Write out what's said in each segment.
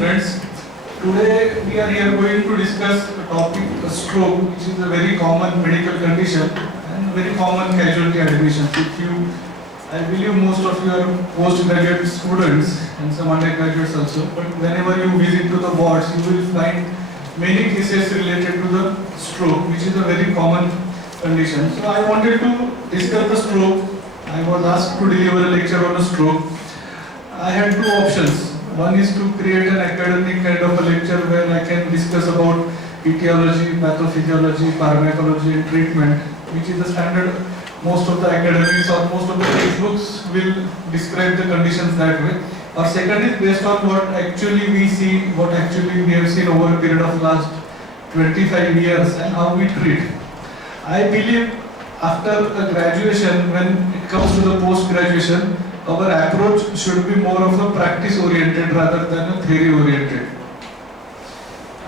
friends. Today we are here going to discuss a topic, stroke, which is a very common medical condition and very common casualty admissions. I believe most of you are postgraduate students and some undergraduates also, but whenever you visit to the wards, you will find many cases related to the stroke, which is a very common condition. So I wanted to discuss the stroke. I was asked to deliver a lecture on a stroke. I had two options. One is to create an academic kind of a lecture where I can discuss about etiology, pathophysiology, pharmacology and treatment, which is the standard. Most of the academics or most of the textbooks will describe the conditions that way. Or second is based on what actually we see, what actually we have seen over a period of last 25 years and how we treat. I believe after a graduation, when it comes to the post-graduation, our approach should be more of a practice-oriented rather than a theory-oriented.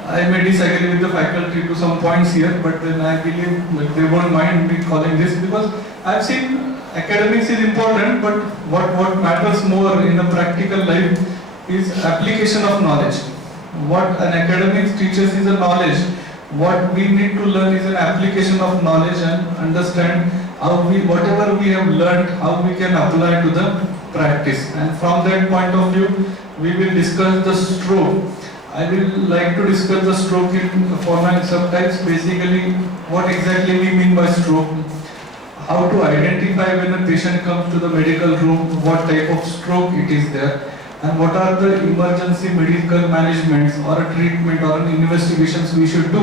I may disagree with the faculty to some points here, but then I believe that they won't mind me calling this, because I've seen academics is important, but what matters more in a practical life is application of knowledge. What an academic teaches is a knowledge. What we need to learn is an application of knowledge and understand how whatever we have learned, how we can apply to the practice. And from that point of view, we will discuss the stroke. I will like to discuss the stroke in format subtypes. Basically, what exactly we mean by stroke, how to identify when a patient comes to the medical room, what type of stroke it is there, and what are the emergency medical managements or a treatment or an investigations we should do,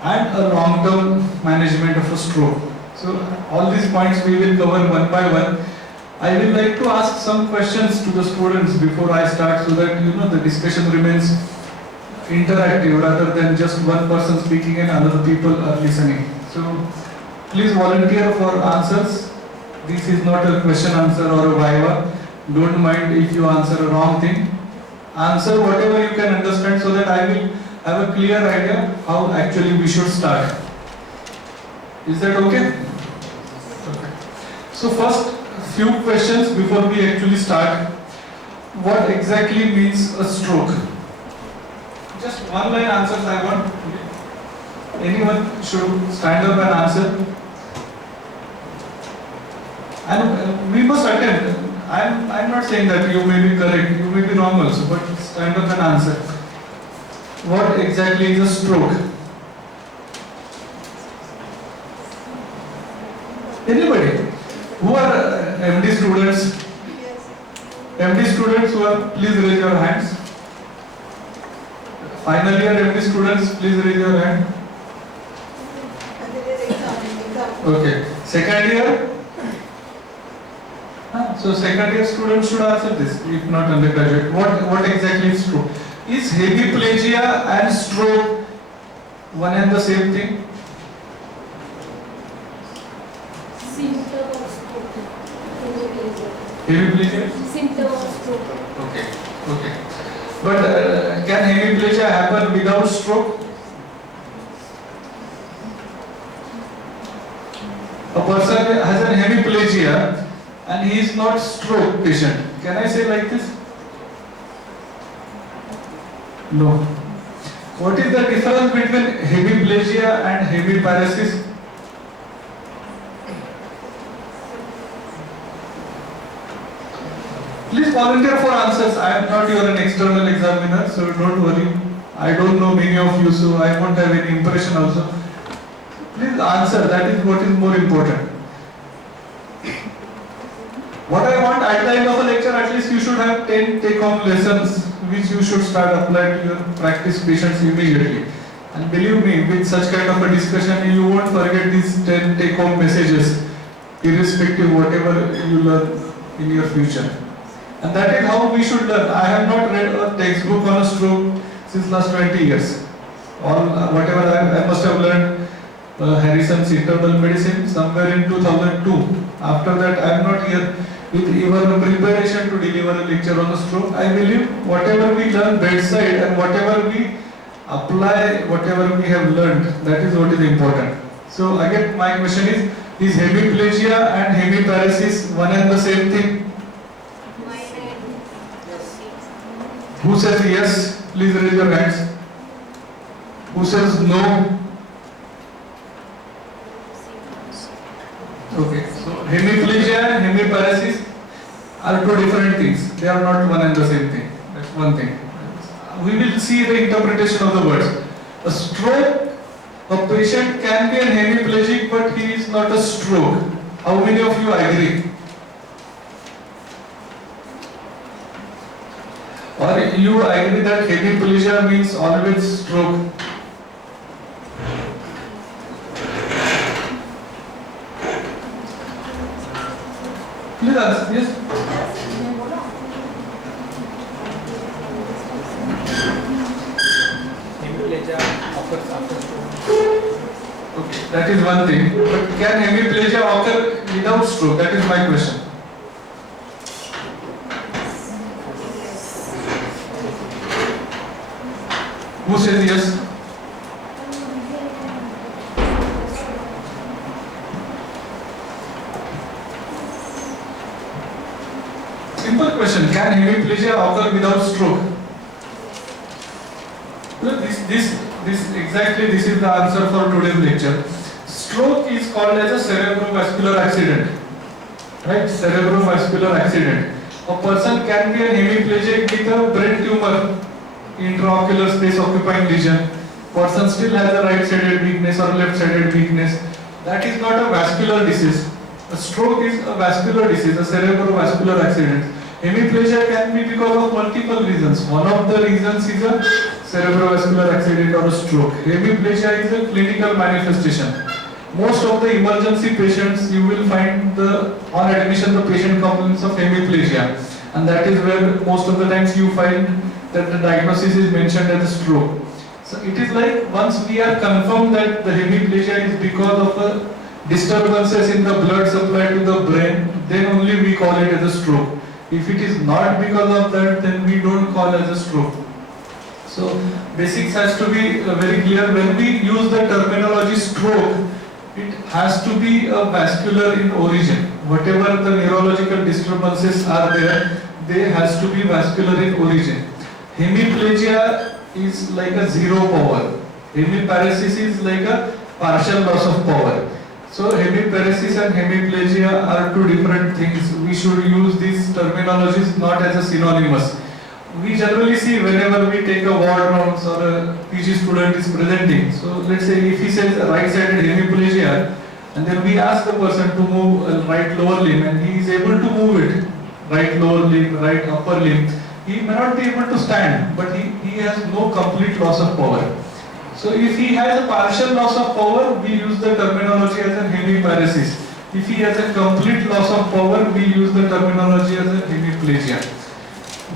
and a long-term management of a stroke. So all these points we will cover one by one. I will like to ask some questions to the students before I start, so that the discussion remains interactive rather than just one person speaking and other people are listening. So please volunteer for answers. This is not a question answer or a viva. Don't mind if you answer a wrong thing. Answer whatever you can understand, so that I will have a clear idea how actually we should start. Is that okay? Okay. So first, few questions before we actually start. What exactly means a stroke? Just one line answers I want. Anyone should stand up and answer. And we must attempt. I'm not saying that you may be correct, you may be wrong also, but stand up and answer. What exactly is a stroke? Anybody? Who are MD students? MD students who are, please raise your hands. Final year MD students, please raise your hand. Okay. Second year? So second year students should answer this, if not undergraduate. What exactly is stroke? Is hemiplegia and stroke one and the same thing? Symptom of stroke. Hemiplegia? Symptom of stroke. Okay. But can hemiplegia happen without stroke? A person has an hemiplegia and he is not stroke patient. Can I say like this? No. What is the difference between hemiplegia and hemiparesis? Please volunteer for answers. I am not your external examiner, so don't worry. I don't know many of you, so I won't have any impression also. Please answer, that is what is more important. What I want at the end of a lecture, at least you should have 10 take-home lessons which you should start applying to your practice patients immediately. And believe me, with such kind of a discussion, you won't forget these 10 take-home messages, irrespective whatever you learn in your future. And that is how we should learn. I have not read a textbook on a stroke since last 20 years. Whatever I must have learned Harrison's internal medicine somewhere in 2002. After that, I am not here with even a preparation to deliver a lecture on the stroke. I believe whatever we learn bedside and whatever we apply, whatever we have learned, that is what is important. So again, my question is hemiplegia and hemiparesis one and the same thing? Who says yes? Please raise your hands. Who says no? Okay, so hemiplegia and hemiparesis are two different things. They are not one and the same thing. That's one thing. We will see the interpretation of the words. A stroke, a patient can be an hemiplegic, but he is not a stroke. How many of you agree? Or you agree that hemiplegia means always stroke? Please answer. Yes. Hemiplegia occurs after stroke. Okay, that is one thing. But can hemiplegia occur without stroke? That is my question. Who says yes? Simple question. Can hemiplegia occur without stroke? Well, this is the answer for today's lecture. Stroke is called as a cerebrovascular accident. Right? Cerebrovascular accident. A person can be a hemiplegic with a brain tumor, intraocular space occupying lesion. Person still has a right-sided weakness or left-sided weakness. That is not a vascular disease. A stroke is a vascular disease, a cerebrovascular accident. Hemiplegia can be because of multiple reasons. One of the reasons is a cerebrovascular accident or a stroke. Hemiplegia is a clinical manifestation. Most of the emergency patients, you will find on admission the patient complains of hemiplegia, and that is where most of the times you find that the diagnosis is mentioned as a stroke. So it is like once we are confirmed that the hemiplegia is because of disturbances in the blood supply to the brain, then only we call it as a stroke. If it is not because of that, then we don't call as a stroke. So basics has to be very clear. When we use the terminology stroke, it has to be a vascular in origin. Whatever the neurological disturbances are there, they has to be vascular in origin. Hemiplegia is like a zero power. Hemiparesis is like a partial loss of power. So hemiparesis and hemiplegia are two different things. We should use these terminologies not as a synonymous. We generally see whenever we take a ward rounds or a PG student is presenting. So let's say if he says right-sided hemiplegia, and then we ask the person to move right lower limb, and he is able to move it, right lower limb, right upper limb. He may not be able to stand, but he has no complete loss of power. So if he has a partial loss of power, we use the terminology as a hemiparesis. If he has a complete loss of power, we use the terminology as a hemiplegia.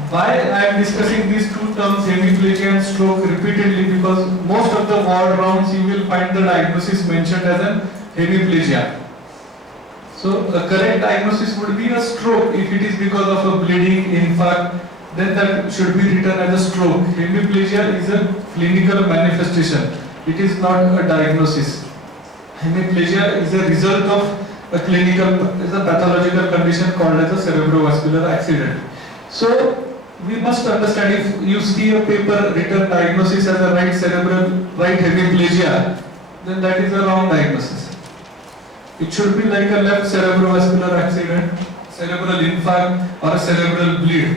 Why I am discussing these two terms, hemiplegia and stroke, repeatedly? Because most of the ward rounds you will find the diagnosis mentioned as a hemiplegia. So the correct diagnosis would be a stroke. If it is because of a bleeding, infarct, then that should be written as a stroke. Hemiplegia is a clinical manifestation. It is not a diagnosis. Hemiplegia is a result of a pathological condition called as a cerebrovascular accident. So we must understand, if you see a paper written diagnosis as a right hemiplegia, then that is a wrong diagnosis. It should be like a left cerebrovascular accident, cerebral infarct or a cerebral bleed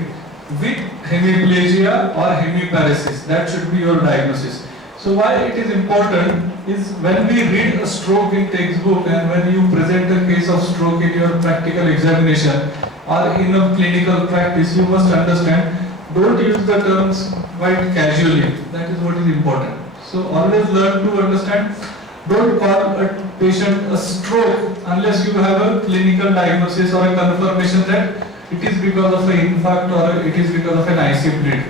with hemiplegia or hemiparesis. That should be your diagnosis. So why it is important is when we read a stroke in textbook and when you present a case of stroke in your practical examination or in a clinical practice, you must understand, don't use the terms quite casually. That is what is important. So always learn to understand. Don't call a patient a stroke unless you have a clinical diagnosis or a confirmation that it is because of an infarct or it is because of an IC bleed.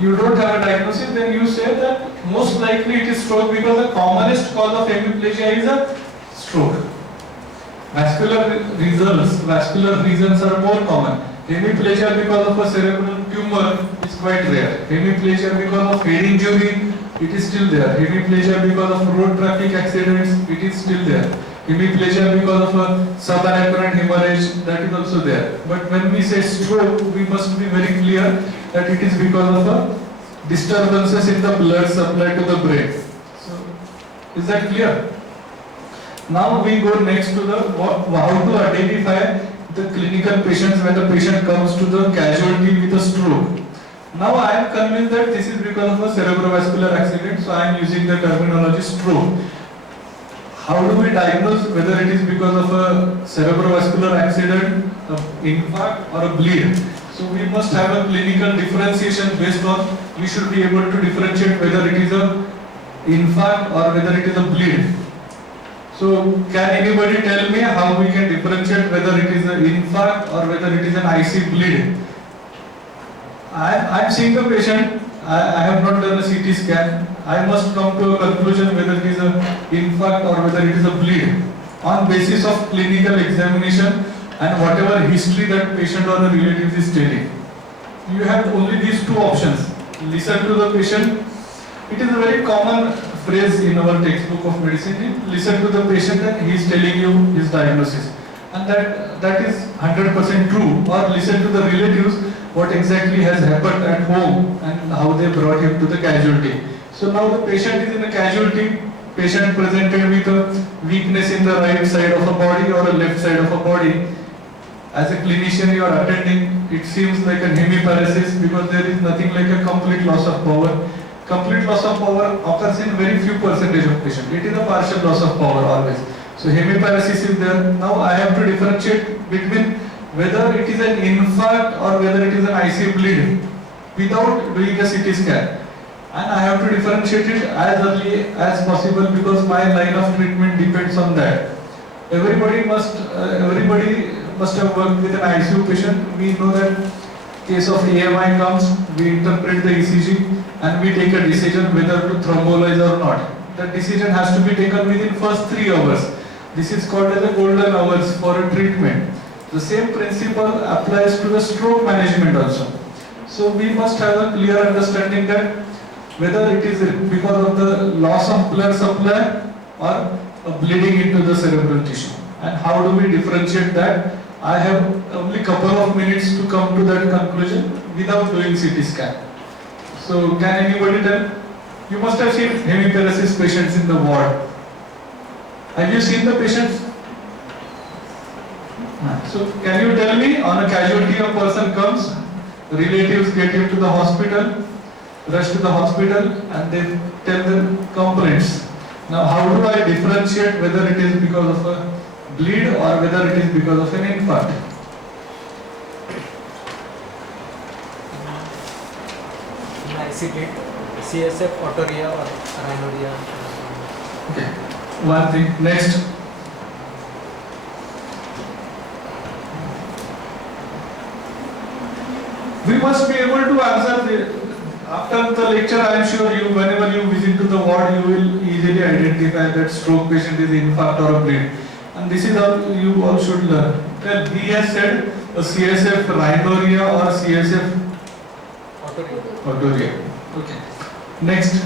You don't have a diagnosis, then you say that most likely it is stroke because the commonest cause of hemiplegia is a stroke. Vascular reasons are more common. Hemiplegia because of a cerebral tumor is quite rare. Hemiplegia because of head injury, it is still there. Hemiplegia because of road traffic accidents, it is still there. Hemiplegia because of a subarachnoid hemorrhage, that is also there. But when we say stroke, we must be very clear that it is because of a disturbances in the blood supply to the brain. So, is that clear? Now we go next to the how to identify the clinical patients when the patient comes to the casualty with a stroke. Now I am convinced that this is because of a cerebrovascular accident, so I am using the terminology stroke. How do we diagnose whether it is because of a cerebrovascular accident, an infarct or a bleed? So we must have a clinical differentiation based on, we should be able to differentiate whether it is a infarct or whether it is a bleed. So can anybody tell me how we can differentiate whether it is an infarct or whether it is an IC bleed? I am seeing the patient, I have not done a CT scan. I must come to a conclusion whether it is an infarct or whether it is a bleed on basis of clinical examination and whatever history that patient or the relative is telling. You have only these two options. Listen to the patient. It is a very common phrase in our textbook of medicine. Listen to the patient and he is telling you his diagnosis. And that is 100% true. Or listen to the relatives, what exactly has happened at home and how they brought him to the casualty. So now the patient is in a casualty. Patient presented with a weakness in the right side of a body or a left side of a body. As a clinician you are attending, it seems like a hemiparesis because there is nothing like a complete loss of power. Complete loss of power occurs in very few percentage of patients. It is a partial loss of power always. So hemiparesis is there. Now I have to differentiate between whether it is an infarct or whether it is an IC bleed without doing a CT scan. And I have to differentiate it as early as possible because my line of treatment depends on that. Everybody must have worked with an ICU patient. We know that case of AMI comes, we interpret the ECG and we take a decision whether to thrombolize or not. The decision has to be taken within first 3 hours. This is called as the golden hours for a treatment. The same principle applies to the stroke management also. So we must have a clear understanding that whether it is because of the loss of blood supply or a bleeding into the cerebral tissue. And how do we differentiate that? I have only couple of minutes to come to that conclusion without doing CT scan. So can anybody tell? You must have seen hemiparesis patients in the ward. Have you seen the patients? So can you tell me, on a casualty a person comes, relatives get him to the hospital, rush to the hospital and they tell them complaints. Now how do I differentiate whether it is because of a bleed or whether it is because of an infarct? IC bleed, CSF, autoria or rhinorrhea. Okay, one thing. Next. We must be able to answer after the lecture. I am sure you, whenever you visit to the ward, you will easily identify that stroke patient is infarct or a bleed. And this is how you all should learn. Well, he has said a CSF rhinorrhea or CSF autoria. Okay. Next.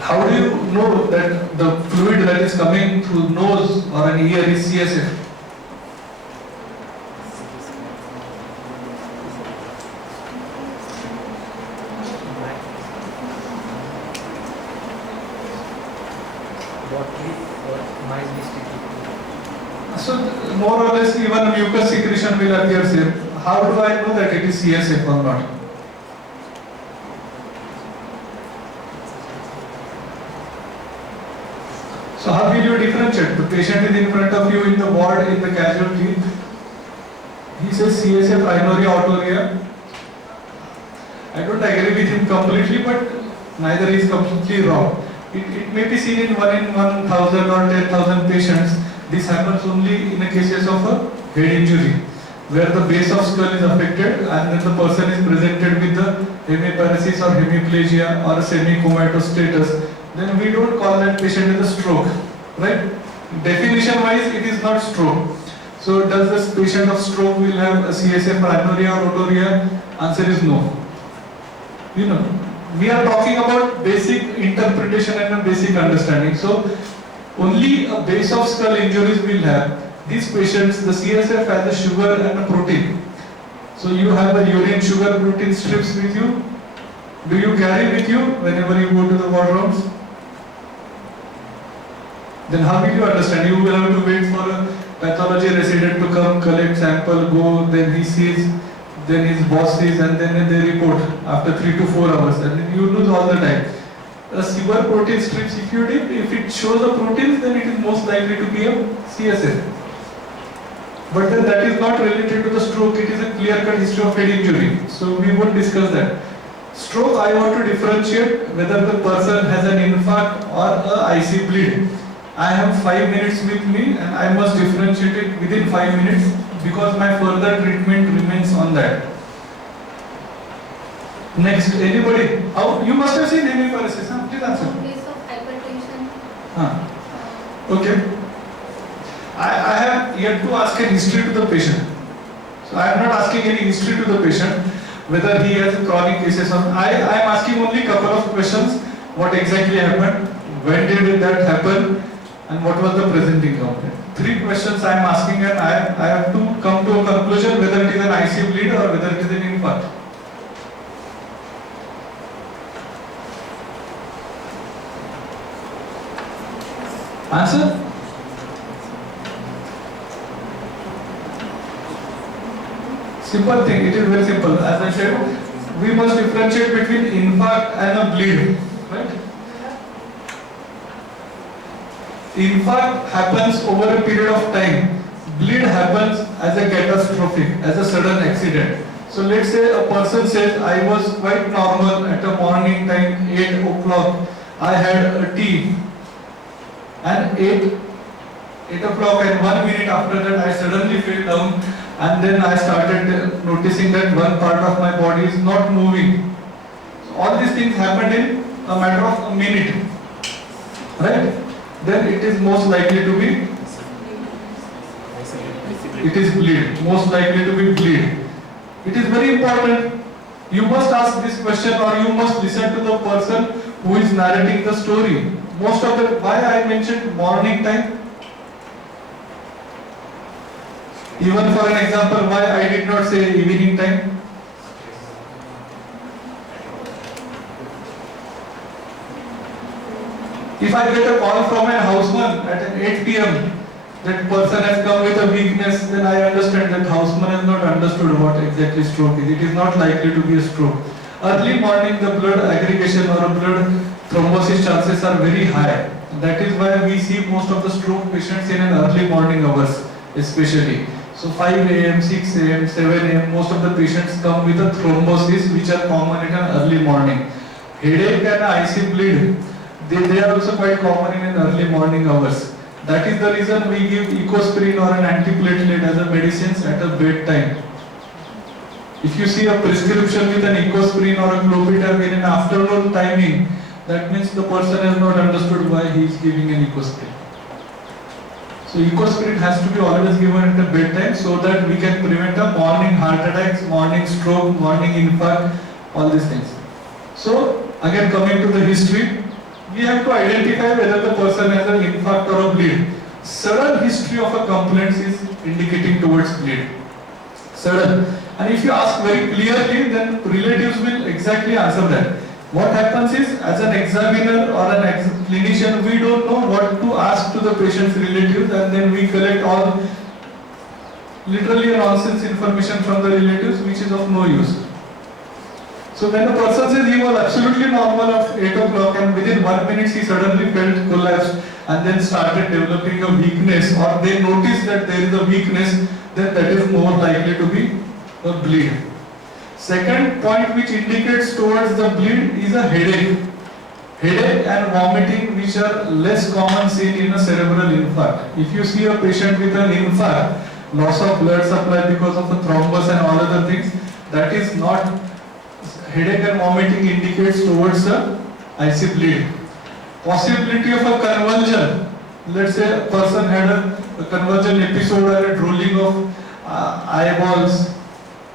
How do you know that the fluid that is coming through nose or an ear is CSF? So more or less even mucus secretion will appear here. How do I know that it is CSF or not? So how will you differentiate? The patient is in front of you in the ward in the casualty. He says CSF rhinorrhea autoria. I don't agree with him completely, but neither is completely wrong. It may be seen in 1 in 1,000 or 10,000 patients. This happens only in the cases of a head injury, where the base of skull is affected and then the person is presented with the hemiparesis or hemiplegia or semi-comatose status. Then we don't call that patient as a stroke, right? Definition wise, it is not stroke. So does this patient of stroke will have a CSF rhinorrhea or autoria? Answer is no. You know, we are talking about basic interpretation and a basic understanding. So only a base of skull injuries will have. these patients, the CSF has a sugar and a protein. So you have a urine sugar protein strips with you. Do you carry with you whenever you go to the ward rounds? Then how will you understand? You will have to wait for a pathology resident to come, collect sample, go, then he sees, then his boss sees, and then they report after 3 to 4 hours, and then you lose all the time. A sugar protein strips, if you dip, if it shows the proteins, then it is most likely to be a CSF. But then that is not related to the stroke, it is a clear-cut history of head injury. So we won't discuss that. Stroke, I want to differentiate whether the person has an infarct or a IC bleed. I have 5 minutes with me and I must differentiate it within 5 minutes because my further treatment remains on that. Next, anybody? How, you must have seen hemipharesis, huh? Please answer. In case of hypertension, Okay. I have yet to ask a history to the patient. So I am not asking any history to the patient, whether he has chronic cases or I am asking only couple of questions. What exactly happened? When did that happen? And what was the presenting complaint? 3 questions I am asking and I have to come to a conclusion whether it is an IC bleed or whether it is an infarct. Answer? Simple thing, it is very simple. As I said, we must differentiate between infarct and a bleed. Right? Infarct happens over a period of time. Bleed happens as a catastrophic, as a sudden accident. So let's say a person says, I was quite normal at a morning time, 8 o'clock. I had a tea. And 8 o'clock and 1 minute after that I suddenly fell down and then I started noticing that one part of my body is not moving. So all these things happened in a matter of a minute. Right? Then it is most likely to be, it is bleed, most likely to be bleed. It is very important. You must ask this question or you must listen to the person who is narrating the story. Most of the, why I mentioned morning time? Even for an example, why I did not say evening time? If I get a call from a houseman at 8 p.m. that person has come with a weakness, then I understand that houseman has not understood what exactly stroke is. It is not likely to be a stroke. Early morning, the blood aggregation or blood thrombosis chances are very high. That is why we see most of the stroke patients in an early morning hours, especially. So 5 a.m., 6 a.m., 7 a.m., most of the patients come with a thrombosis which are common in an early morning. Headache and IC bleed, they are also quite common in an early morning hours. That is the reason we give ecosprin or an antiplatelet as a medicines at a bedtime. If you see a prescription with an ecosprin or a clopidogrel in an afternoon timing, that means the person has not understood why he is giving an ecosprin. So ecosprin has to be always given at a bedtime so that we can prevent a morning heart attacks, morning stroke, morning infarct, all these things. So again coming to the history, we have to identify whether the person has an infarct or a bleed. Sudden history of a complaint is indicating towards bleed. Sudden. And if you ask very clearly, then relatives will exactly answer that. What happens is, as an examiner or an clinician, we don't know what to ask to the patient's relatives, and then we collect all literally nonsense information from the relatives which is of no use. So when a person says he was absolutely normal at 8 o'clock and within 1 minute he suddenly felt collapsed and then started developing a weakness, or they notice that there is a weakness, then that is more likely to be a bleed. Second point which indicates towards the bleed is a headache. Headache and vomiting, which are less common seen in a cerebral infarct. If you see a patient with an infarct, loss of blood supply because of a thrombus and all other things, that is not, headache and vomiting indicates towards a IC bleed. Possibility of a convulsion. Let's say a person had a convulsion episode or a drooling of eyeballs,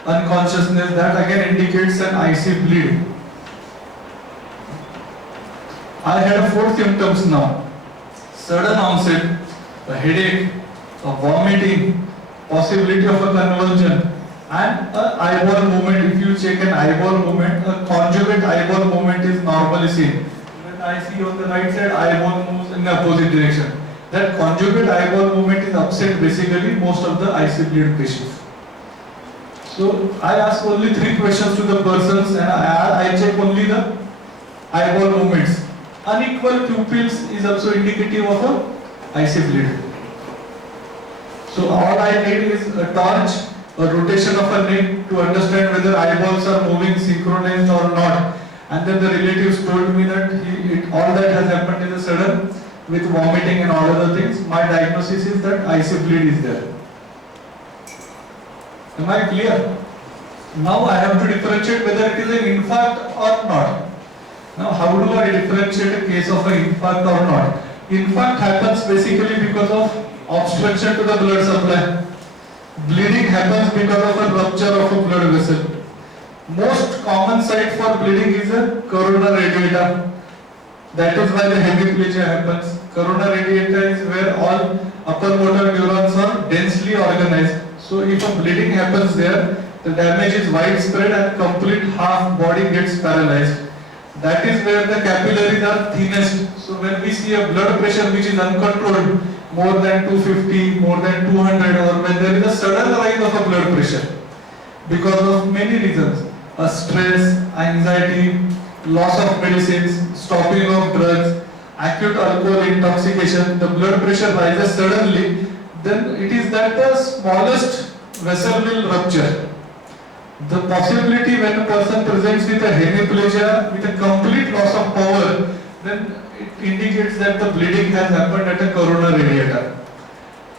unconsciousness, that again indicates an IC bleed. I had 4 symptoms now. Sudden onset, a headache, vomiting, possibility of a convulsion, and a eyeball movement. If you check an eyeball movement, a conjugate eyeball movement is normally seen. When I see on the right side, eyeball moves in the opposite direction. That conjugate eyeball movement is absent basically most of the IC bleed patients. So I ask only 3 questions to the persons and I check only the eyeball movements. Unequal pupils is also indicative of a IC bleed. So all I need is a torch, a rotation of a neck to understand whether eyeballs are moving synchronized or not. And then the relatives told me that all that has happened is a sudden with vomiting and all other things. My diagnosis is that IC bleed is there. Am I clear? Now I have to differentiate whether it is an infarct or not. Now how do I differentiate a case of an infarct or not? Infarct happens basically because of obstruction to the blood supply. Bleeding happens because of a rupture of a blood vessel. Most common site for bleeding is a corona radiata. That is why the hemiplegia happens. Corona radiata is where all upper motor neurons are densely organized. So if a bleeding happens there, the damage is widespread and complete half body gets paralyzed. That is where the capillaries are thinnest. So when we see a blood pressure which is uncontrolled, more than 250, more than 200, or when there is a sudden rise of a blood pressure because of many reasons, stress, anxiety, loss of medicines, stopping of drugs, acute alcohol intoxication, the blood pressure rises suddenly, then it is that the smallest vessel will rupture. The possibility when a person presents with a hemiplegia, with a complete loss of power, then it indicates that the bleeding has happened at a corona radiata.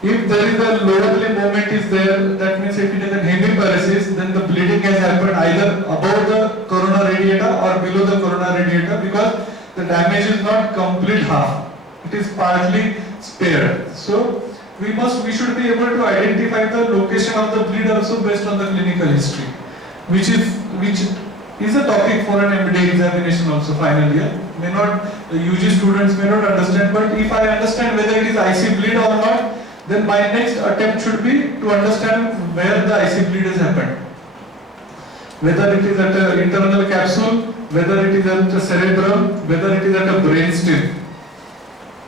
If there is a lower limb movement is there, that means if it is a hemiparesis, then the bleeding has happened either above the corona radiata or below the corona radiata because the damage is not complete half. It is partly spared. So we should be able to identify the location of the bleed also based on the clinical history, which is a topic for an MD examination also final year. May not, the UG students may not understand, but if I understand whether it is IC bleed or not, then my next attempt should be to understand where the IC bleed has happened. Whether it is at an internal capsule, whether it is at the cerebrum, whether it is at a brainstem.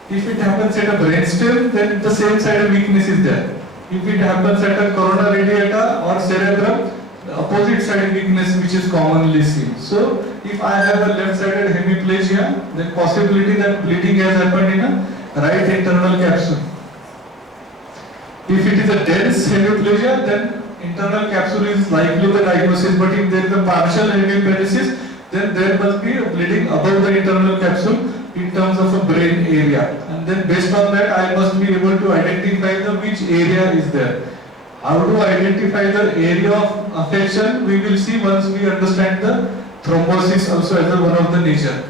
If it happens at a brainstem, then the same side weakness is there. If it happens at a corona radiata or cerebrum, the opposite side weakness which is commonly seen. So, if I have a left-sided hemiplegia, then possibility that bleeding has happened in a right internal capsule. If it is a dense hemiplegia, then internal capsule is likely the diagnosis, but if there is a partial hemiparesis, then there must be a bleeding above the internal capsule in terms of a brain area. And then based on that, I must be able to identify the which area is there. How to identify the area of affection, we will see once we understand the thrombosis also as one of the nature.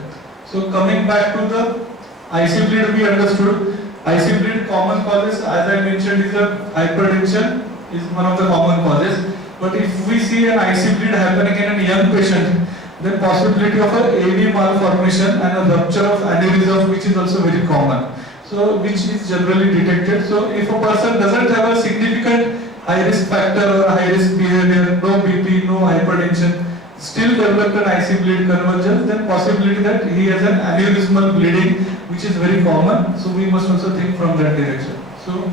So coming back to the IC bleed, we understood. IC bleed common causes, as I mentioned, is a hypertension is one of the common causes. But if we see an IC bleed happening in a young patient, then possibility of a AV malformation and a rupture of aneurysm, which is also very common. So which is generally detected. So if a person doesn't have a significant high risk factor or high risk behavior, no BP, no hypertension, still developed an IC bleed convergence, then possibility that he has an aneurysmal bleeding, which is very common. So we must also think from that direction. So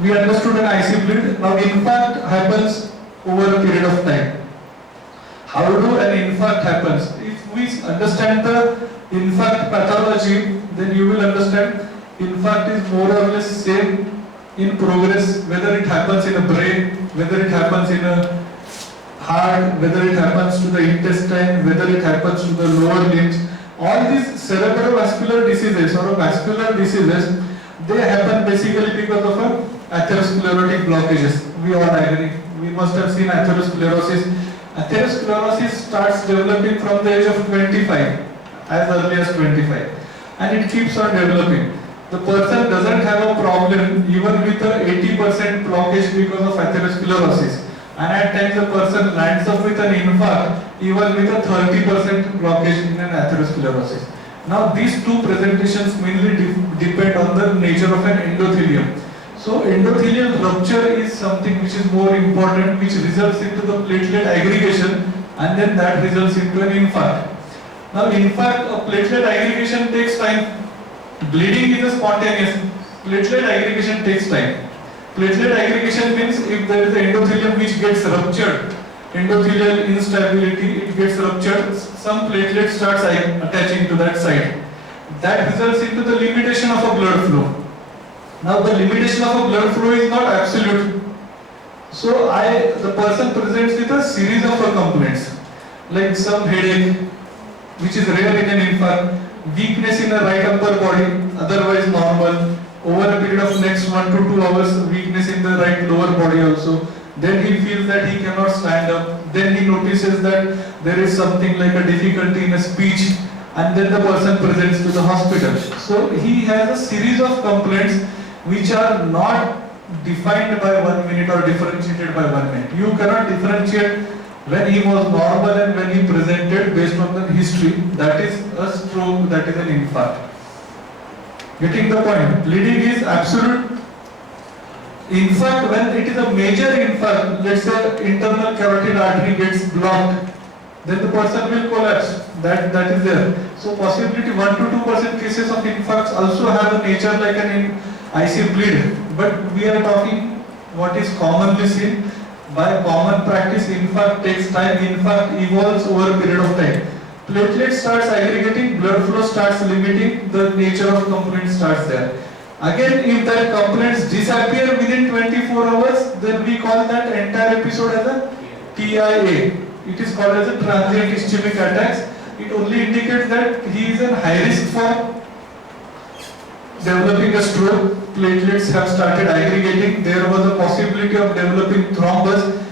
we understood an IC bleed. Now infarct happens over a period of time. How do an infarct happens? If we understand the infarct pathology, then you will understand infarct is more or less same in progress, whether it happens in a brain, whether it happens in a heart, whether it happens to the intestine, whether it happens to the lower limbs. All these cerebrovascular diseases or vascular diseases, they happen basically because of atherosclerotic blockages. We all agree. We must have seen atherosclerosis. Atherosclerosis starts developing from the age of 25, as early as 25, and it keeps on developing. The person doesn't have a problem even with a 80% blockage because of atherosclerosis, and at times the person lands up with an infarct even with a 30% blockage in an atherosclerosis. Now these two presentations mainly depend on the nature of an endothelium. So endothelial rupture is something which is more important, which results into the platelet aggregation, and then that results into an infarct. Now infarct, a platelet aggregation takes time. Bleeding is a spontaneous. Platelet aggregation takes time. Platelet aggregation means if there is an endothelium which gets ruptured, endothelial instability, it gets ruptured, some platelet starts attaching to that site. That results into the limitation of a blood flow. Now the limitation of a blood flow is not absolute. So the person presents with a series of complaints, like some headache, which is rare in an infarct, weakness in the right upper body, otherwise normal, over a period of next 1 to 2 hours, weakness in the right lower body also. Then he feels that he cannot stand up. Then he notices that there is something like a difficulty in a speech, and then the person presents to the hospital. So he has a series of complaints which are not defined by 1 minute or differentiated by 1 minute. You cannot differentiate when he was normal and when he presented based on the history. That is a stroke, that is an infarct. Getting the point? Bleeding is absolute. Infarct, when it is a major infarct, let's say internal carotid artery gets blocked, then the person will collapse. That is there. So possibility 1 to 2% cases of infarcts also have a nature like an IC bleed. But we are talking what is commonly seen. By common practice, infarct takes time. Infarct evolves over a period of time. Platelet starts aggregating, blood flow starts limiting, the nature of complaint starts there. Again, if that complaints disappear within 24 hours, then we call that entire episode as a TIA. It is called as a transient ischemic attacks. It only indicates that he is in high risk for developing a stroke. Platelets have started aggregating. There was a possibility of developing thrombus,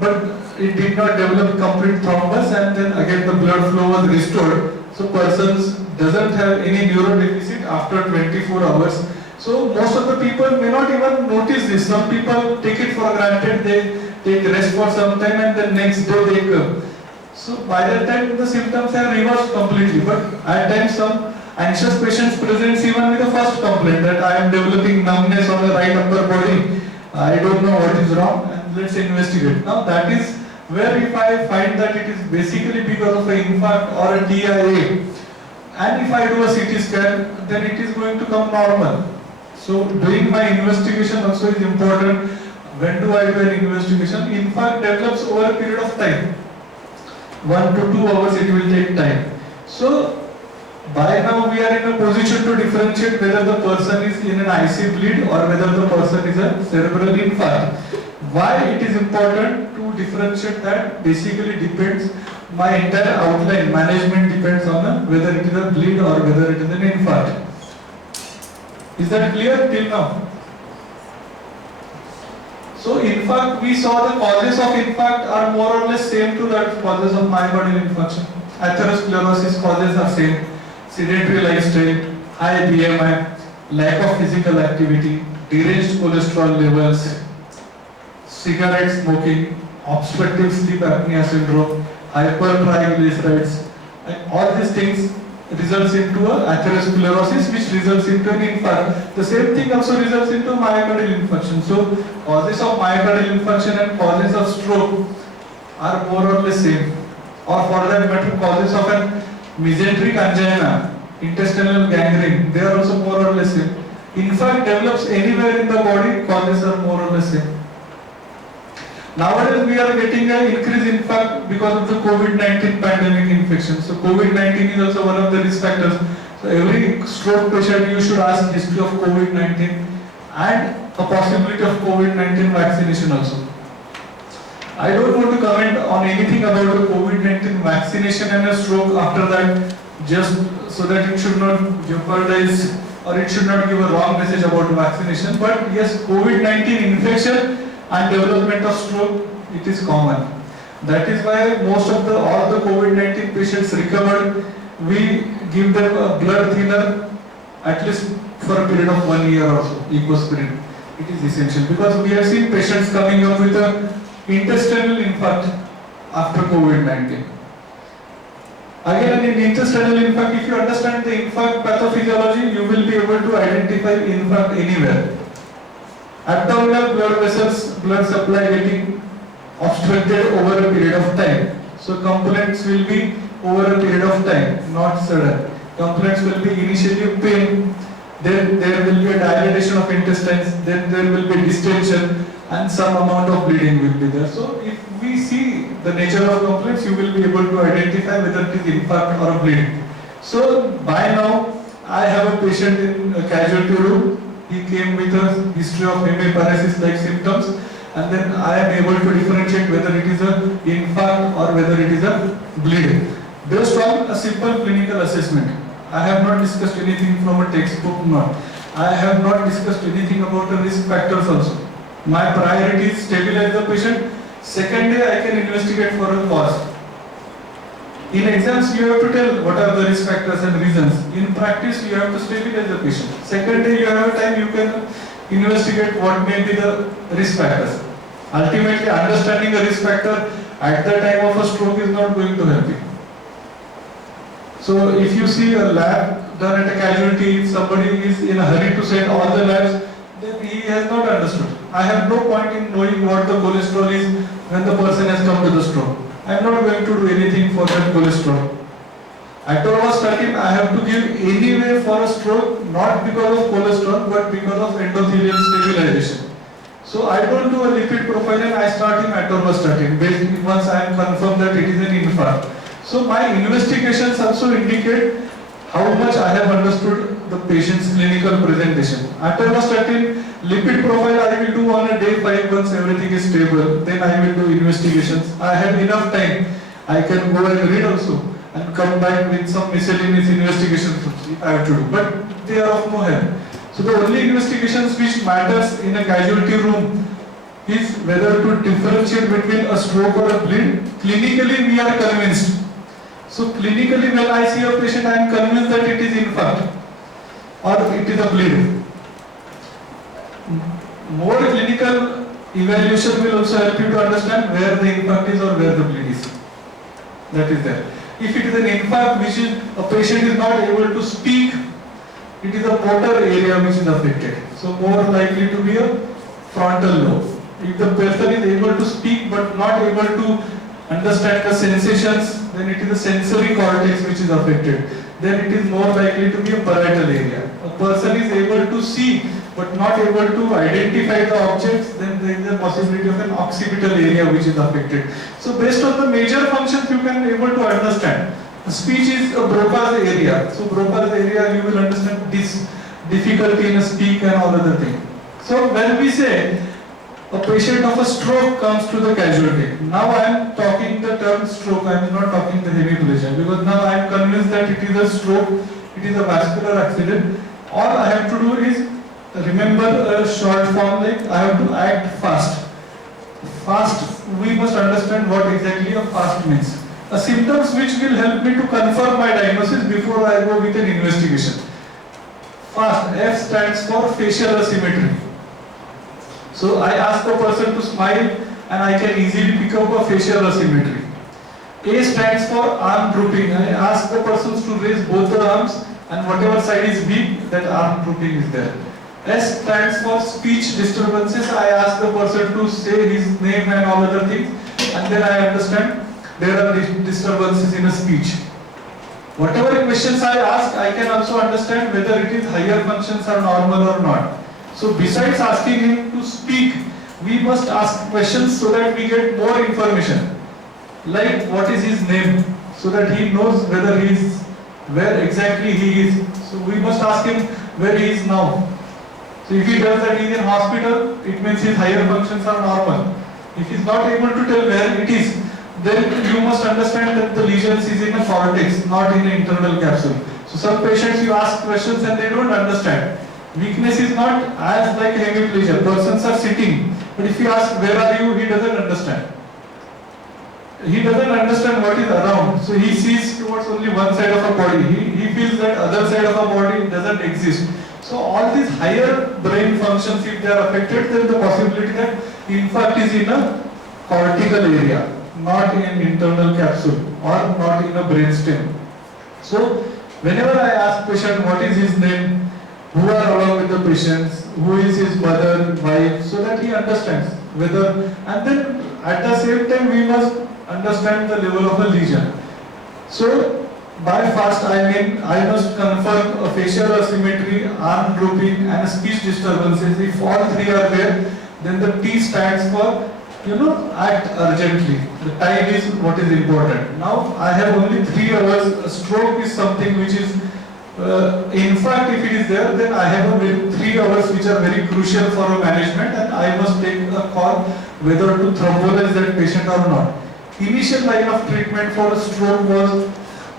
but it did not develop complete thrombus, and then again the blood flow was restored. So persons doesn't have any neuro deficit after 24 hours. So most of the people may not even notice this. Some people take it for granted. They take rest for some time and the next day they come. So by that time the symptoms are reversed completely. But at times some anxious patients presents even with the first complaint that I am developing numbness on the right upper body. I don't know what is wrong, and let's investigate. Now that is where if I find that it is basically because of an infarct or a TIA, and if I do a CT scan, then it is going to come normal. So doing my investigation also is important. When do I do an investigation? Infarct develops over a period of time. 1 to 2 hours it will take time. So by now we are in a position to differentiate whether the person is in an IC bleed or whether the person is a cerebral infarct. Why it is important to differentiate that basically depends, my entire outline management depends on whether it is a bleed or whether it is an infarct. Is that clear till now? So infarct, we saw the causes of infarct are more or less same to the causes of myocardial infarction. Atherosclerosis causes are same. Sedentary lifestyle, high BMI, lack of physical activity, deranged cholesterol levels, cigarette smoking, obstructive sleep apnea syndrome, hypertriglycerides, and all these things results into a atherosclerosis, which results into an infarct. The same thing also results into myocardial infarction. So causes of myocardial infarction and causes of stroke are more or less same. Or for that matter, causes of an mesenteric angina, intestinal gangrene, they are also more or less same. Infarct develops anywhere in the body, causes are more or less same. Nowadays we are getting an increase in fact because of the COVID-19 pandemic infection. So COVID-19 is also one of the risk factors. So every stroke patient you should ask history of COVID-19 and a possibility of COVID-19 vaccination also. I don't want to comment on anything about the COVID-19 vaccination and a stroke after that, just so that it should not jeopardize or it should not give a wrong message about vaccination. But yes, COVID-19 infection and development of stroke, it is common. That is why most of all the COVID-19 patients recovered, we give them a blood thinner at least for a period of 1 year or so, ecospirin. It is essential because we have seen patients coming up with a intestinal infarct after COVID-19. Again, in intestinal infarct, if you understand the infarct pathophysiology, you will be able to identify infarct anywhere. Abdominal blood vessels, blood supply getting obstructed over a period of time. So complaints will be over a period of time, not sudden. Complaints will be initially pain, then there will be a dilatation of intestines, then there will be distension and some amount of bleeding will be there. So if we see the nature of complaints, you will be able to identify whether it is infarct or a bleeding. So by now, I have a patient in a casualty room. He came with a history of hemiparesis-like symptoms, and then I am able to differentiate whether it is a infarct or whether it is a bleeding based on a simple clinical assessment. I have not discussed anything from a textbook, not. I have not discussed anything about the risk factors also. My priority is stabilize the patient. Second day I can investigate for a cause. In exams you have to tell what are the risk factors and reasons. In practice you have to stabilize the patient. Second day you have a time you can investigate what may be the risk factors. Ultimately understanding the risk factor at the time of a stroke is not going to help you. So if you see a lab done at a casualty, if somebody is in a hurry to send all the labs, then he has not understood. I have no point in knowing what the cholesterol is when the person has come to the stroke. I am not going to do anything for that cholesterol. Atorvastatin I have to give anyway for a stroke, not because of cholesterol, but because of endothelial stabilization. So I don't do a lipid profile and I start him atorvastatin once I am confirmed that it is an infarct. So my investigations also indicate how much I have understood the patient's clinical presentation. Atorvastatin lipid profile I will do on a day 5 once everything is stable. Then I will do investigations. I have enough time. I can go and read also and come back with some miscellaneous investigations if I have to do. But they are of no help. So the only investigations which matters in a casualty room is whether to differentiate between a stroke or a bleed. Clinically we are convinced. So clinically when I see a patient I am convinced that it is infarct or it is a bleed. More clinical evaluation will also help you to understand where the infarct is or where the bleed is. That is there. If it is an infarct which is a patient is not able to speak, it is a motor area which is affected. So more likely to be a frontal lobe. If the person is able to speak but not able to understand the sensations, then it is the sensory cortex which is affected. Then it is more likely to be a parietal area. A person is able to see but not able to identify the objects, then there is a possibility of an occipital area which is affected. So based on the major functions you can be able to understand. Speech is a Broca's area. So Broca's area you will understand this difficulty in a speak and all other things. So when we say a patient of a stroke comes to the casualty, now I am talking the term stroke, I am not talking the hemiplegia, because now I am convinced that it is a stroke, it is a vascular accident. All I have to do is remember a short form like I have to act fast. Fast, we must understand what exactly a fast means. A symptoms which will help me to confirm my diagnosis before I go with an investigation. Fast, F stands for facial asymmetry. So I ask the person to smile and I can easily pick up a facial asymmetry. A stands for arm drooping. I ask the persons to raise both the arms and whatever side is weak, that arm drooping is there. S stands for speech disturbances. I ask the person to say his name and all other things, and then I understand there are disturbances in a speech. Whatever questions I ask, I can also understand whether it is higher functions are normal or not. So besides asking him to speak, we must ask questions so that we get more information. Like what is his name, so that he knows whether he is, where exactly he is. So we must ask him where he is now. So if he tells that he is in hospital, it means his higher functions are normal. If he is not able to tell where it is, then you must understand that the lesions is in a cortex, not in an internal capsule. So some patients you ask questions and they don't understand. Weakness is not as like hemiplegia. Persons are sitting, but if you ask where are you, he doesn't understand. He doesn't understand what is around. So he sees towards only one side of a body. He feels that other side of a body doesn't exist. So all these higher brain functions, if they are affected, then the possibility that infarct is in a cortical area, not in internal capsule or not in a brainstem. So whenever I ask patient what is his name, who are along with the patients, who is his mother, wife, so that he understands whether, and then at the same time we must understand the level of a lesion. So by fast I mean I must confirm a facial asymmetry, arm drooping and speech disturbances. If all three are there, then the T stands for, act urgently. The time is what is important. Now I have only 3 hours. A stroke is something which is, in fact, if it is there, then I have only 3 hours which are very crucial for a management, and I must take a call whether to thrombolize that patient or not. Initial line of treatment for a stroke was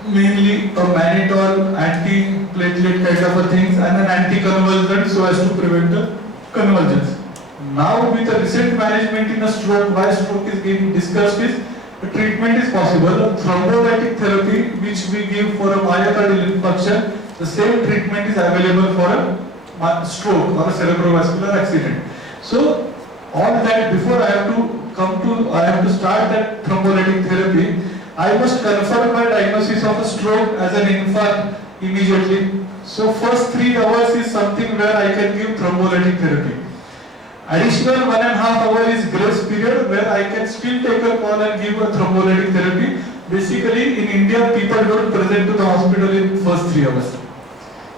mainly a mannitol, anti-platelet kind of a things, and an anticonvulsant so as to prevent the convulsions. Now with the recent management in a stroke, why stroke is being discussed is the treatment is possible. A thrombolytic therapy which we give for a myocardial infarction, the same treatment is available for a stroke or a cerebrovascular accident. So all that before I have to start that thrombolytic therapy, I must confirm my diagnosis of a stroke as an infarct immediately. So first 3 hours is something where I can give thrombolytic therapy. Additional 1.5 hour is grace period where I can still take a call and give a thrombolytic therapy. Basically in India people don't present to the hospital in first 3 hours.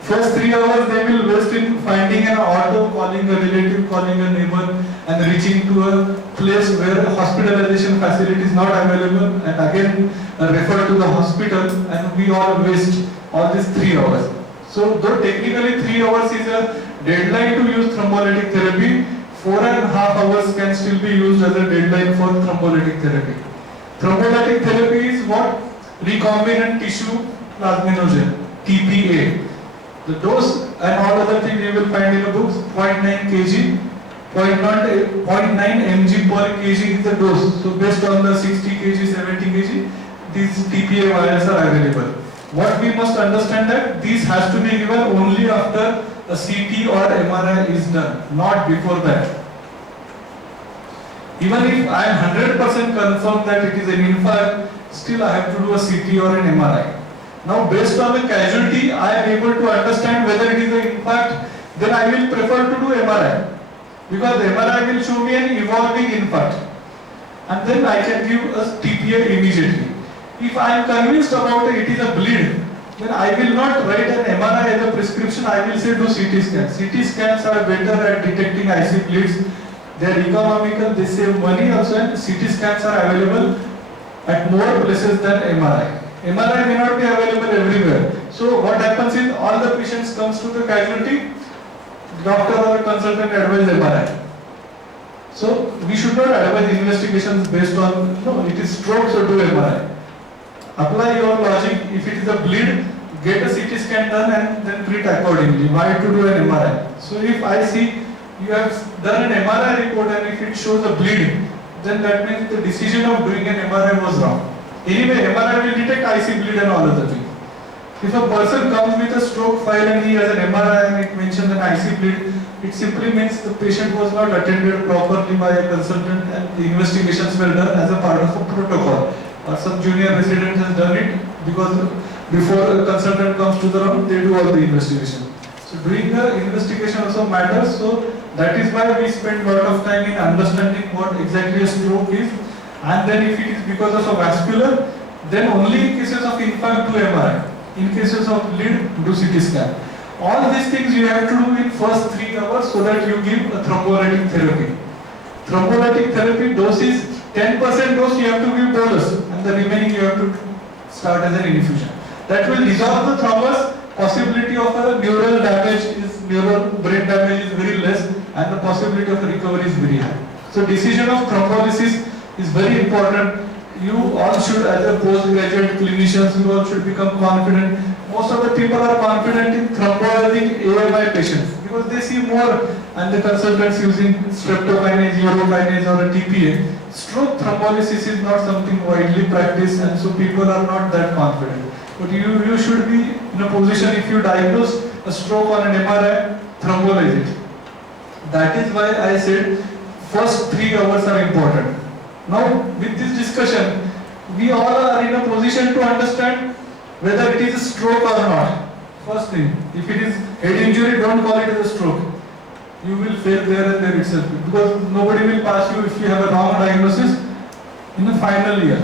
First 3 hours they will waste in finding an auto, calling a relative, calling a neighbor and reaching to a place where hospitalization facility is not available and again refer to the hospital, and we all waste all these 3 hours. So though technically 3 hours is a deadline to use thrombolytic therapy, 4.5 hours can still be used as a deadline for thrombolytic therapy. Thrombolytic therapy is what? Recombinant tissue plasminogen, TPA. The dose and all other things you will find in the books. 0.9 kg, 0.9 mg per kg is the dose. So based on the 60 kg, 70 kg, these TPA vials are available. What we must understand that these has to be given only after a CT or MRI is done, not before that. Even if I am 100% confirmed that it is an infarct, still I have to do a CT or an MRI. Now based on the casualty, I am able to understand whether it is an infarct, then I will prefer to do MRI. Because the MRI will show me an evolving infarct. And then I can give a TPA immediately. If I am convinced about it is a bleed, then I will not write an MRI as a prescription, I will say do CT scans. CT scans are better at detecting IC bleeds. They are economical, they save money also, and CT scans are available at more places than MRI. MRI may not be available everywhere. So what happens is all the patients comes to the casualty, doctor or consultant advise MRI. So we should not advise investigations based on, no, it is stroke, so do MRI. Apply your logic. If it is a bleed, get a CT scan done and then treat accordingly. Why to do an MRI? So if I see you have done an MRI report and if it shows a bleed, then that means the decision of doing an MRI was wrong. Anyway, MRI will detect IC bleed and all other things. If a person comes with a stroke file and he has an MRI and it mentions an IC bleed, it simply means the patient was not attended properly by a consultant and the investigations were done as a part of a protocol. Or some junior resident has done it because before a consultant comes to the room, they do all the investigation. So doing the investigation also matters. So that is why we spend a lot of time in understanding what exactly a stroke is. And then if it is because of a vascular, then only in cases of infarct do MRI. In cases of bleed, do CT scan. All these things you have to do in first 3 hours so that you give a thrombolytic therapy. Thrombolytic therapy dose is 10% dose you have to give bolus and the remaining you have to start as an infusion. That will resolve the thrombus. Possibility of a neural damage is, neural brain damage is very less and the possibility of recovery is very high. So decision of thrombolysis is very important. You all should, as a postgraduate clinicians, you all should become confident. Most of the people are confident in thrombolyzing AMI patients because they see more and the consultants using streptokinase, urokinase or a TPA. Stroke thrombolysis is not something widely practiced and so people are not that confident. But you should be in a position, if you diagnose a stroke on an MRI, thrombolize it. That is why I said first 3 hours are important. Now with this discussion, we all are in a position to understand whether it is a stroke or not. First thing, if it is Head injury, don't call it as a stroke. You will fail there and there itself because nobody will pass you if you have a wrong diagnosis in the final year.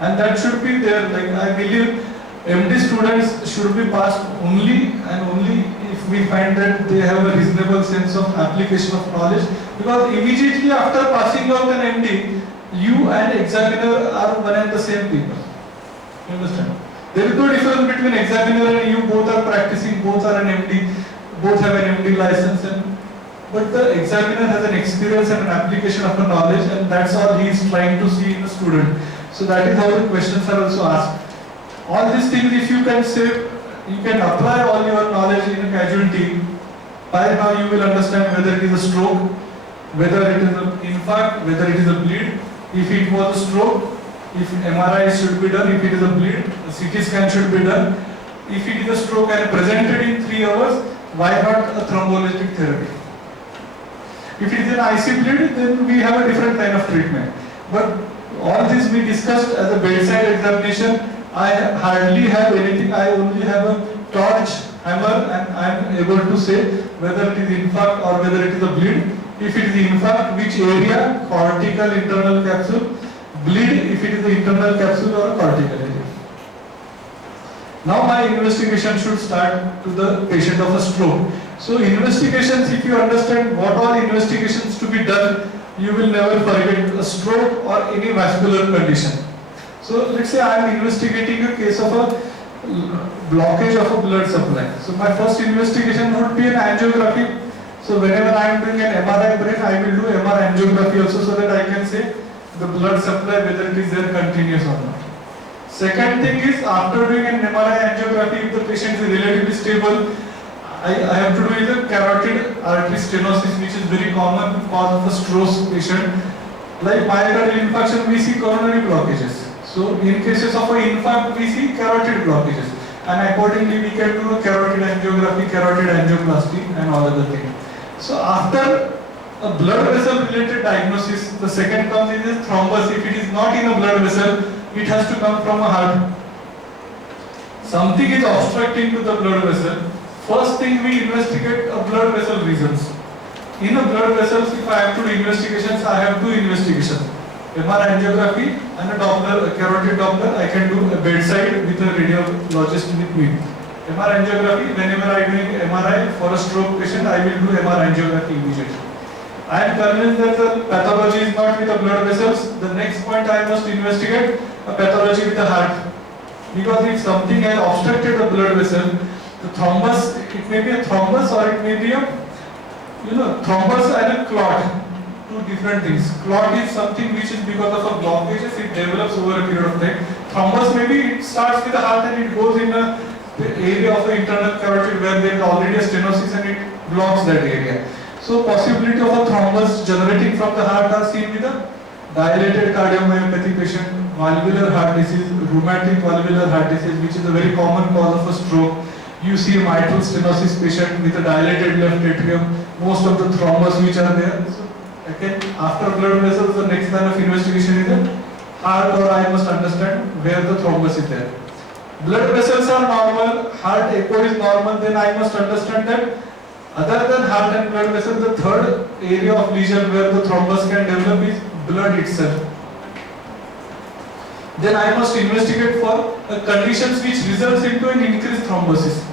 And that should be there. Like I believe MD students should be passed only and only if we find that they have a reasonable sense of application of knowledge. Because immediately after passing out an MD, you and examiner are one and the same people. You understand? There is no difference between examiner and you. Both are practicing, both are an MD, both have an MD license, but the examiner has an experience and an application of a knowledge, and that's all he is trying to see in the student. So that is how the questions are also asked. All these things, if you can say, you can apply all your knowledge in a casualty, by now you will understand whether it is a stroke, whether it is an infarct, whether it is a bleed. If it was a stroke, if MRI should be done, if it is a bleed, a CT scan should be done. If it is a stroke and presented in 3 hours, why not a thrombolytic therapy? If it is an IC bleed, then we have a different line of treatment. But all this we discussed as a bedside examination. I hardly have anything. I only have a torch, hammer, and I am able to say whether it is infarct or whether it is a bleed. If it is infarct, which area? Cortical internal capsule. Bleed, if it is the internal capsule or a cortical area. Now my investigation should start to the patient of a stroke. So investigations, if you understand what all investigations to be done, you will never forget a stroke or any vascular condition. So let's say I am investigating a case of a blockage of a blood supply. So my first investigation would be an angiography. So whenever I am doing an MRI brain, I will do MR angiography also so that I can say the blood supply whether it is there continuous or not. Second thing is, after doing an MRI angiography, if the patient is relatively stable, I have to do is a carotid artery stenosis, which is very common cause of a stroke patient. Like myocardial infarction, we see coronary blockages. So in cases of an infarct, we see carotid blockages, and accordingly we can do a carotid angiography, carotid angioplasty, and all other things. So after a blood vessel related diagnosis, the second comes is a thrombus. If it is not in a blood vessel, it has to come from a heart. Something is obstructing to the blood vessel. First thing we investigate a blood vessel reasons. In a blood vessels, if I have to do investigations, I have two investigations. MR angiography and a Doppler, a carotid Doppler. I can do a bedside with a radiologist with me. MR angiography, whenever I do MRI for a stroke patient, I will do MR angiography immediately. I am convinced that the pathology is not with the blood vessels. The next point I must investigate a pathology with the heart. Because if something has obstructed the blood vessel, the thrombus, it may be a thrombus or it may be a, thrombus and a clot. Two different things. Clot is something which is because of a blockages, it develops over a period of time. Thrombus maybe it starts with the heart and it goes in the area of the internal carotid where there is already a stenosis and it blocks that area. So possibility of a thrombus generating from the heart are seen with a dilated cardiomyopathy patient, valvular heart disease, rheumatic valvular heart disease, which is a very common cause of a stroke. You see a mitral stenosis patient with a dilated left atrium, most of the thrombus which are there. So again, after blood vessels, the next line of investigation is the heart, or I must understand where the thrombus is there. Blood vessels are normal, heart echo is normal, then I must understand that other than heart and blood vessels, the third area of lesion where the thrombus can develop is blood itself. Then I must investigate for conditions which results into an increased thrombosis.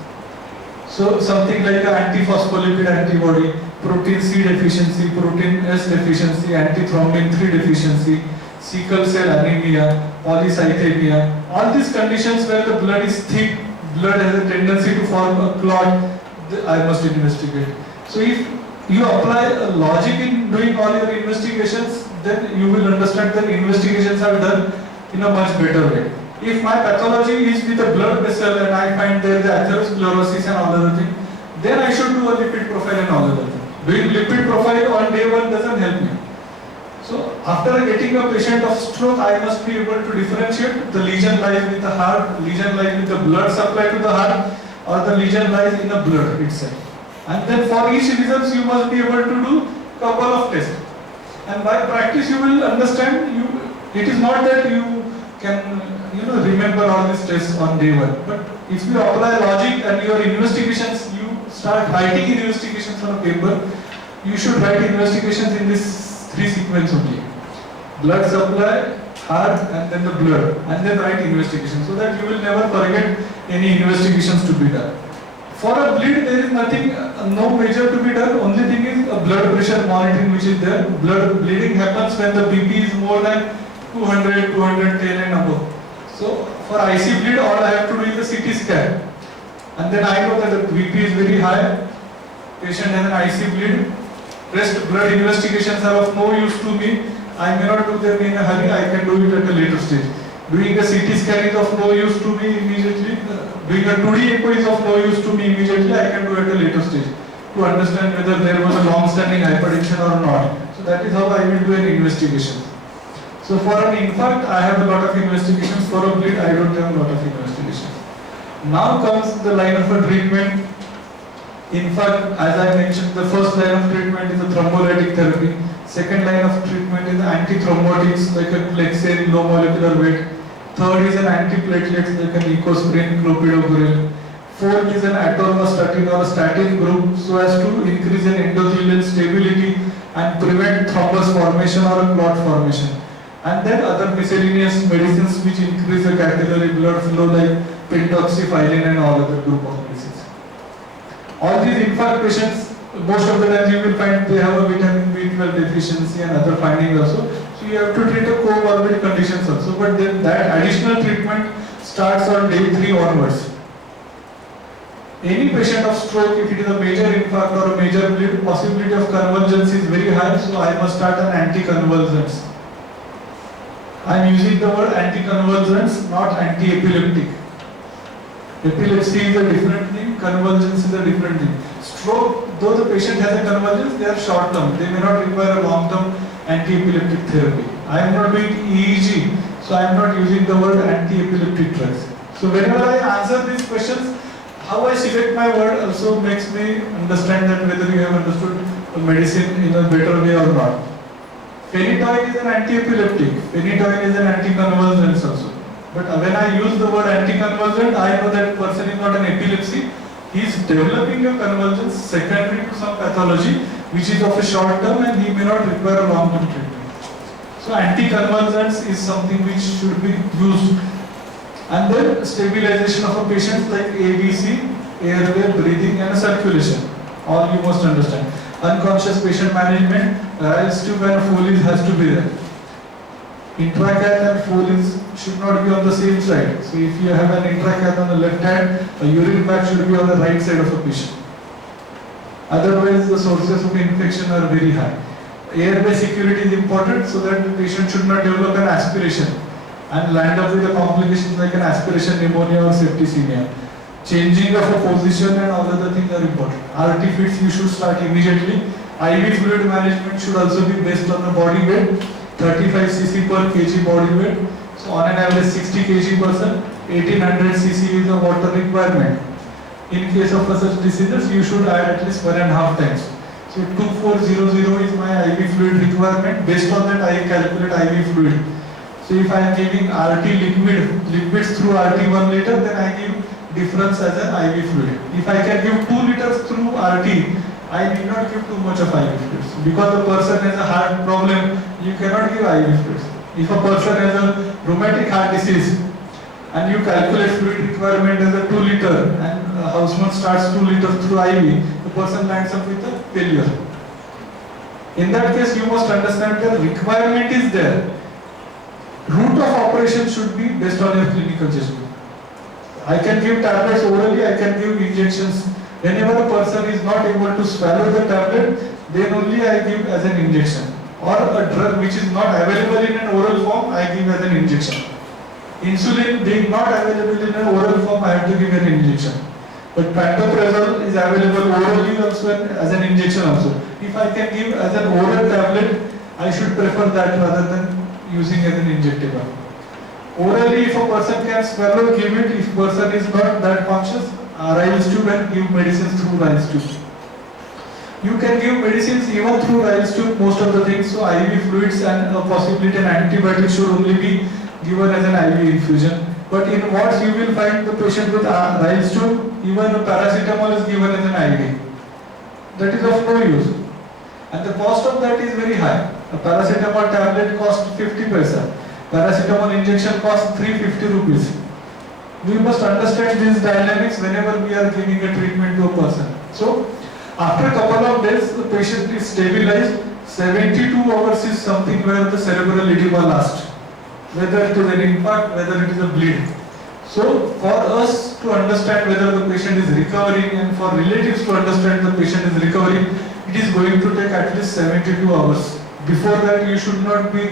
So something like an antiphospholipid antibody, protein C deficiency, protein S deficiency, antithrombin 3 deficiency, sickle cell anemia, polycythemia, all these conditions where the blood is thick, blood has a tendency to form a clot, I must investigate. So if you apply a logic in doing all your investigations, then you will understand that investigations are done in a much better way. If my pathology is with a blood vessel and I find there is atherosclerosis and all other things, then I should do a lipid profile and all other things. Doing lipid profile on day one doesn't help me. So after getting a patient of stroke, I must be able to differentiate the lesion lies with the heart, lesion lies with the blood supply to the heart, or the lesion lies in the blood itself. And then for each results you must be able to do couple of tests. And by practice you will understand, it is not that you can remember all these tests on day one. But if you apply logic and your investigations, you start writing investigations on a paper, you should write investigations in this three sequence only. Blood supply, heart, and then the blood, and then write investigation, so that you will never forget any investigations to be done. For a bleed, there is nothing, no measure to be done. Only thing is a blood pressure monitoring which is there. Blood bleeding happens when the BP is more than 200, 210 and above. So for IC bleed, all I have to do is a CT scan, and then I know that the BP is very high. Patient has an IC bleed. Rest blood investigations are of no use to me. I may not do them in a hurry. I can do it at a later stage. Doing a CT scan is of no use to me immediately. Doing a 2D echo is of no use to me immediately. I can do it at a later stage to understand whether there was a long-standing hypertension or not. So that is how I will do an investigation. So for an infarct, I have a lot of investigations. For a bleed, I don't have a lot of investigations. Now comes the line of a treatment. Infarct, as I mentioned, the first line of treatment is a thrombolytic therapy. Second line of treatment is antithrombotics like a Clexane, low molecular weight. Third is an antiplatelets like an Ecosprin, clopidogrel. Fourth is an atorvastatin or a statin group so as to increase an endothelial stability and prevent thrombus formation or a clot formation. And then other miscellaneous medicines which increase the capillary blood flow like pentoxifylline and all other group of medicines. All these infarct patients, most of the time you will find they have a vitamin B12 deficiency and other findings also. So you have to treat a comorbid conditions also. But then that additional treatment starts on day 3 onwards. Any patient of stroke, if it is a major infarct or a major bleed, possibility of convulsions is very high. So I must start an anticonvulsants. I am using the word anticonvulsants, not anti-epileptic. Epilepsy is a different thing, convulsions is a different thing. Stroke, though the patient has a convulsions, they are short term. They may not require a long term anti-epileptic therapy. I am not doing EEG, so I am not using the word anti-epileptic drugs. So whenever I answer these questions, how I select my word also makes me understand that whether you have understood the medicine in a better way or not. Phenytoin is an anti-epileptic. Phenytoin is an anticonvulsant also. But when I use the word anticonvulsant, I know that person is not an epilepsy. He is developing a convulsion secondary to some pathology which is of a short term and he may not require a long term treatment. So anticonvulsants is something which should be used. And then stabilization of a patient like ABC, airway, breathing and circulation. All you must understand. Unconscious patient management, Ryle's tube and Foley's has to be there. Intracath and Foley's should not be on the same side. So if you have an intracath on the left hand, a urine bag should be on the right side of a patient. Otherwise the sources of infection are very high. Airway security is important so that the patient should not develop an aspiration and land up with the complications like an aspiration pneumonia or septicemia. Changing of a position and all other things are important. RT fits you should start immediately. IV fluid management should also be based on the body weight. 35 cc per kg body weight. So on an average 60 kg person, 1800 cc is the water requirement. In case of such diseases, you should add at least 1.5 times. So 2400 is my IV fluid requirement. Based on that, I calculate IV fluid. So if I am giving RT liquids through RT 1 liter, then I give difference as an IV fluid. If I can give 2 liters through RT, I need not give too much of IV fluids. Because the person has a heart problem, you cannot give IV fluids. If a person has a rheumatic heart disease and you calculate fluid requirement as a 2 liter and Houseman starts 2 liters through IV, the person lands up with a failure. In that case, you must understand the requirement is there. Route of operation should be based on your clinical judgment. I can give tablets orally, I can give injections. Whenever a person is not able to swallow the tablet, then only I give as an injection. Or a drug which is not available in an oral form, I give as an injection. Insulin being not available in an oral form, I have to give an injection. But pantoprazole is available orally also as an injection also. If I can give as an oral tablet, I should prefer that rather than using as an injectable. Orally, if a person can swallow, give it. If person is not that conscious, Ryle's tube and give medicines through Ryle's tube. You can give medicines even through Ryle's tube, most of the things. So IV fluids and possibly an antibiotic should only be given as an IV infusion. But in wards you will find the patient with Ray's tube, even paracetamol is given as an IV. That is of no use. And the cost of that is very high. A paracetamol tablet costs 50 paisa. Paracetamol injection costs 350 rupees. We must understand these dynamics whenever we are giving a treatment to a person. So, after a couple of days, the patient is stabilized. 72 hours is something where the cerebral edema lasts. Whether it is an infarct, whether it is a bleed. So, for us to understand whether the patient is recovering and for relatives to understand the patient is recovering, it is going to take at least 72 hours. Before that, you should not be